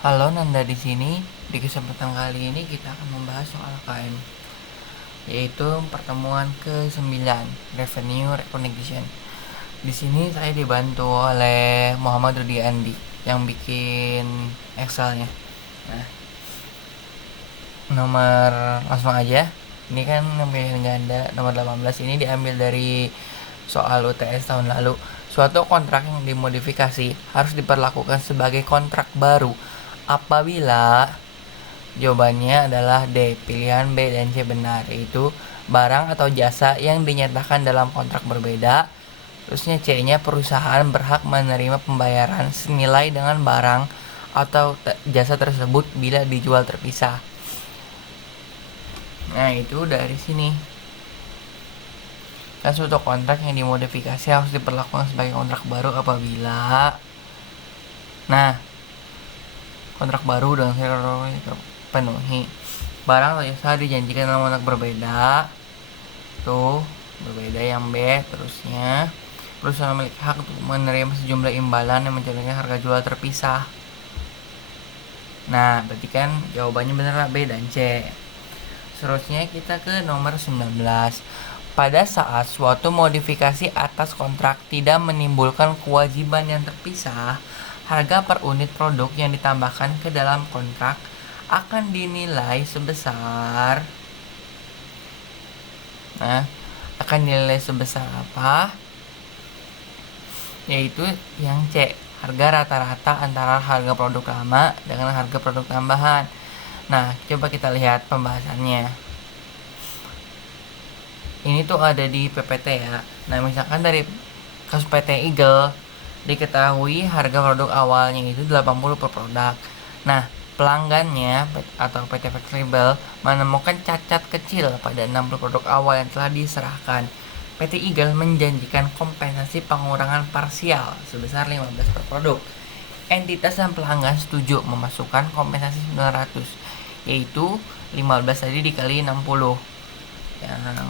Halo Nanda di sini. Di kesempatan kali ini kita akan membahas soal KM, yaitu pertemuan ke-9 Revenue Recognition. Di sini saya dibantu oleh Muhammad Rudi Andi yang bikin Excelnya. Nah, nomor langsung aja. Ini kan pilihan ganda nomor 18 ini diambil dari soal UTS tahun lalu. Suatu kontrak yang dimodifikasi harus diperlakukan sebagai kontrak baru apabila jawabannya adalah D. Pilihan B dan C benar, yaitu barang atau jasa yang dinyatakan dalam kontrak berbeda. Terusnya C-nya perusahaan berhak menerima pembayaran senilai dengan barang atau jasa tersebut bila dijual terpisah. Nah, itu dari sini. Dan suatu kontrak yang dimodifikasi harus diperlakukan sebagai kontrak baru apabila kontrak baru dengan terpenuhi. Barang atau jasa dijanjikan dalam kontrak berbeda. Tuh, berbeda yang B. Terusnya, perusahaan memiliki hak untuk menerima sejumlah imbalan yang mencerminkan harga jual terpisah. Nah, berarti kan jawabannya benar B dan C. Seterusnya kita ke nomor 19. Pada saat suatu modifikasi atas kontrak tidak menimbulkan kewajiban yang terpisah, harga per unit produk yang ditambahkan ke dalam kontrak akan dinilai sebesar apa? Yaitu yang C, harga rata-rata antara harga produk lama dengan harga produk tambahan. Nah, coba kita lihat pembahasannya. Ini tuh ada di PPT ya. Nah, misalkan dari kasus PT Eagle diketahui harga produk awalnya itu 80 per produk. Nah, pelanggannya atau PT Flexible menemukan cacat kecil pada 60 produk awal yang telah diserahkan. PT Eagle menjanjikan kompensasi pengurangan parsial sebesar 15 per produk. Entitas dan pelanggan setuju memasukkan kompensasi 900, yaitu 15 tadi dikali 60. Yang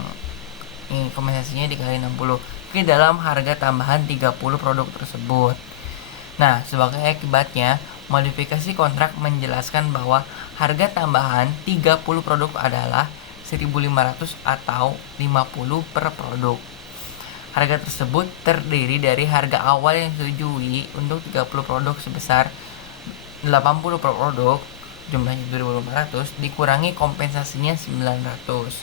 ini kompensasinya dikali 60 ke dalam harga tambahan 30 produk tersebut. Nah, sebagai akibatnya, modifikasi kontrak menjelaskan bahwa harga tambahan 30 produk adalah 1.500 atau 50 per produk. Harga tersebut terdiri dari harga awal yang disetujui untuk 30 produk sebesar 80 per produk, jumlahnya 2.500, dikurangi kompensasinya 900.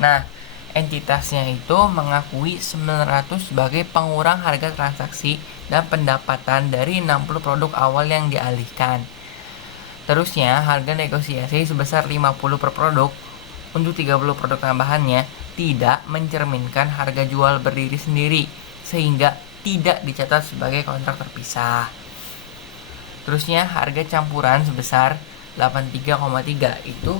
Nah, entitasnya itu mengakui 900 sebagai pengurang harga transaksi dan pendapatan dari 60 produk awal yang dialihkan. Terusnya, harga negosiasi sebesar 50 per produk untuk 30 produk tambahannya tidak mencerminkan harga jual berdiri sendiri, sehingga tidak dicatat sebagai kontrak terpisah. Terusnya, harga campuran sebesar 83,3 itu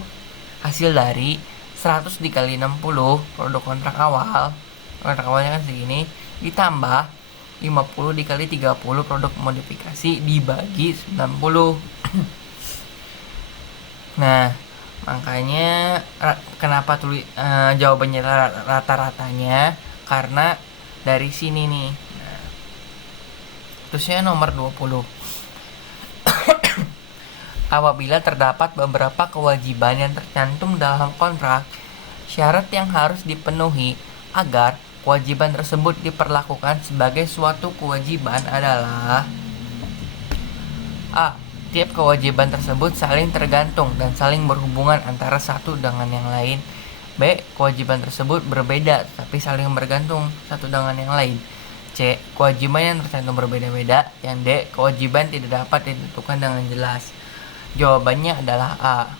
hasil dari 100 dikali 60 produk kontrak awalnya kan segini, ditambah 50 dikali 30 produk modifikasi dibagi 90. Nah, makanya kenapa jawabannya rata-ratanya, karena dari sini nih. Nah, terusnya nomor 20. Apabila terdapat beberapa kewajiban yang tercantum dalam kontrak, syarat yang harus dipenuhi agar kewajiban tersebut diperlakukan sebagai suatu kewajiban adalah A. Tiap kewajiban tersebut saling tergantung dan saling berhubungan antara satu dengan yang lain. B. Kewajiban tersebut berbeda tetapi saling bergantung satu dengan yang lain. C. Kewajiban yang tercantum berbeda-beda. Yang D. Kewajiban tidak dapat ditentukan dengan jelas. Jawabannya adalah A.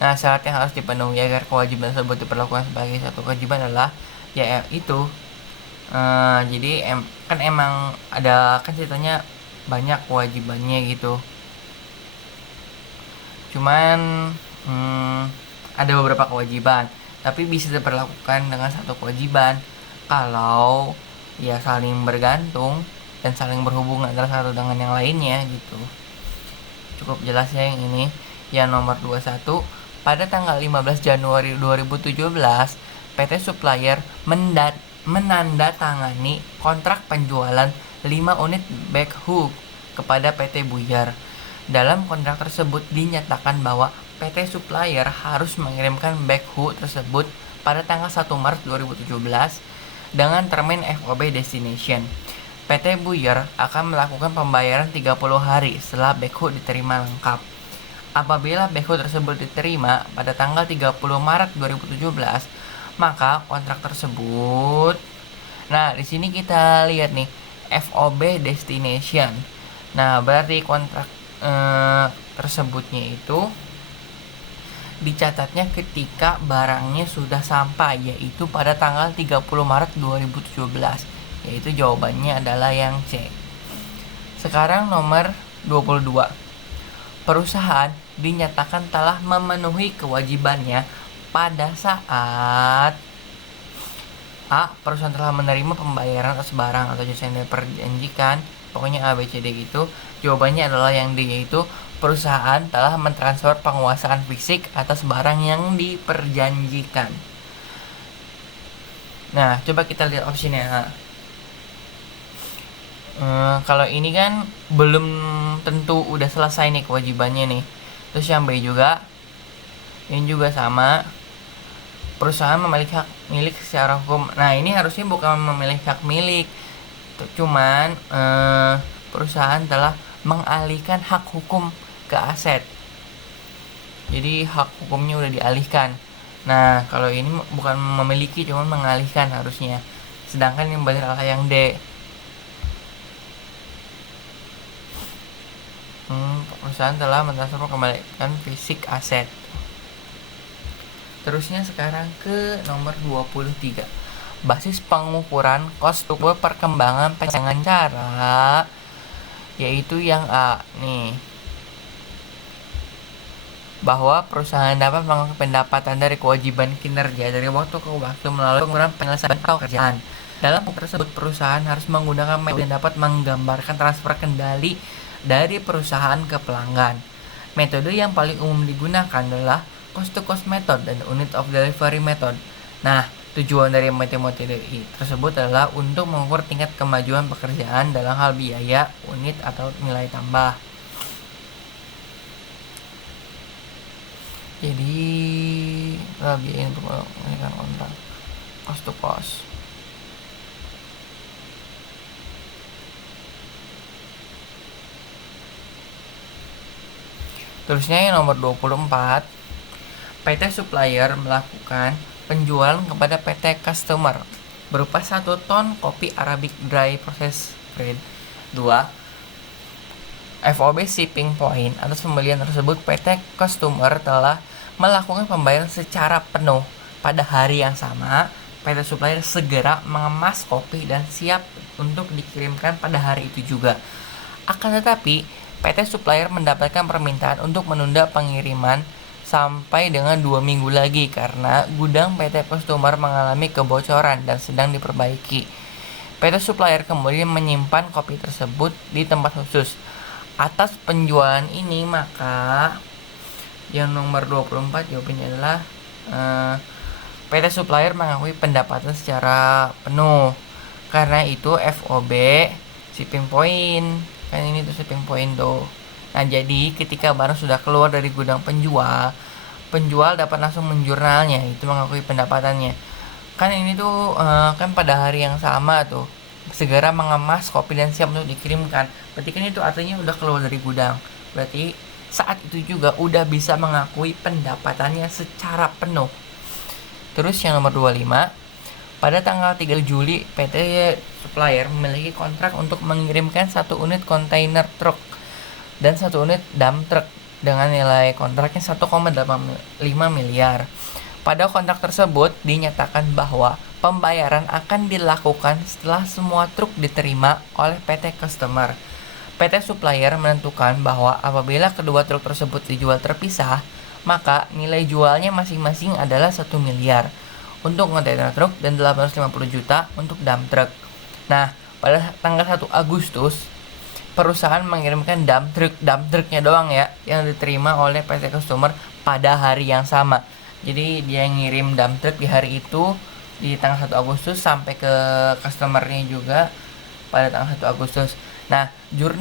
Nah, syarat yang harus dipenuhi agar kewajiban tersebut diperlakukan sebagai satu kewajiban adalah ya itu. Jadi kan emang ada kan ceritanya banyak kewajibannya gitu. Cuman ada beberapa kewajiban, tapi bisa diperlakukan dengan satu kewajiban kalau ya saling bergantung dan saling berhubungan antara satu dengan yang lainnya gitu. Cukup jelas ya yang ini. Yang nomor 21, pada tanggal 15 Januari 2017, PT Supplier menandatangani kontrak penjualan 5 unit backhoe kepada PT Buyer. Dalam kontrak tersebut dinyatakan bahwa PT supplier harus mengirimkan backhoe tersebut pada tanggal 1 Maret 2017 dengan termin FOB destination. PT Buyer akan melakukan pembayaran 30 hari setelah backhoe diterima lengkap. Apabila backhoe tersebut diterima pada tanggal 30 Maret 2017, maka kontrak tersebut. Nah, di sini kita lihat nih FOB destination. Nah, berarti kontrak tersebutnya itu dicatatnya ketika barangnya sudah sampai, yaitu pada tanggal 30 Maret 2017. Yaitu jawabannya adalah yang C. Sekarang nomor 22. Perusahaan dinyatakan telah memenuhi kewajibannya pada saat A. Perusahaan telah menerima pembayaran atas barang atau jasa yang diperjanjikan. Pokoknya A, B, C, D gitu. Jawabannya adalah yang D, yaitu perusahaan telah mentransfer penguasaan fisik atas barang yang diperjanjikan. Nah, coba kita lihat opsinya. Kalau ini kan belum tentu udah selesai nih kewajibannya nih. Terus yang B juga, ini juga sama. Perusahaan memiliki hak milik secara hukum. Nah, ini harusnya bukan memiliki hak milik, cuman perusahaan telah mengalihkan hak hukum ke aset. Jadi hak hukumnya udah dialihkan. Nah, kalau ini bukan memiliki, cuman mengalihkan harusnya. Sedangkan yang benar adalah yang D. Perusahaan telah mentransfer kembalikan fisik aset. Terusnya sekarang ke nomor 23. Basis pengukuran cost to perkembangan pengembangan cara, yaitu yang A nih. Bahwa perusahaan dapat mengangkat pendapatan dari kewajiban kinerja dari waktu ke waktu melalui pengukuran penyelesaian pekerjaan. Dalam tersebut, perusahaan harus menggunakan metode yang dapat menggambarkan transfer kendali dari perusahaan ke pelanggan. Metode yang paling umum digunakan adalah cost to cost method dan unit of delivery method. Nah, tujuan dari metode tersebut adalah untuk mengukur tingkat kemajuan pekerjaan dalam hal biaya, unit, atau nilai tambah. Jadi, biaya untuk mengenai kontrak cost to cost. Terusnya yang nomor 24. PT supplier melakukan penjualan kepada PT customer berupa 1 ton kopi Arabic dry process grade. 2. FOB shipping point. Atas pembelian tersebut, PT customer telah melakukan pembayaran secara penuh. Pada hari yang sama, PT supplier segera mengemas kopi dan siap untuk dikirimkan pada hari itu juga. Akan tetapi, PT supplier mendapatkan permintaan untuk menunda pengiriman sampai dengan 2 minggu lagi karena gudang PT customer mengalami kebocoran dan sedang diperbaiki. PT supplier kemudian menyimpan kopi tersebut di tempat khusus. Atas penjualan ini, maka yang nomor 24 jawabannya adalah PT supplier mengakui pendapatan secara penuh. Karena itu FOB shipping point, kan ini tuh shipping point tuh. Nah, jadi ketika barang sudah keluar dari gudang penjual dapat langsung menjurnalnya, itu mengakui pendapatannya. Kan ini tuh kan pada hari yang sama tuh segera mengemas kopi dan siap untuk dikirimkan. Berarti kan itu artinya udah keluar dari gudang. Berarti saat itu juga udah bisa mengakui pendapatannya secara penuh. Terus yang nomor 25. Pada tanggal 3 Juli, PT supplier memiliki kontrak untuk mengirimkan 1 unit kontainer truk dan 1 unit dump truck dengan nilai kontraknya 1,85 miliar. Pada kontrak tersebut dinyatakan bahwa pembayaran akan dilakukan setelah semua truk diterima oleh PT customer. PT supplier menentukan bahwa apabila kedua truk tersebut dijual terpisah, maka nilai jualnya masing-masing adalah 1 miliar untuk kontainer truk dan 850 juta untuk dump truck. Nah, pada tanggal 1 Agustus, perusahaan mengirimkan dump truknya doang ya yang diterima oleh PT customer pada hari yang sama. Jadi dia ngirim dump truck di hari itu di tanggal 1 Agustus sampai ke customernya juga pada tanggal 1 Agustus. Nah, jurnal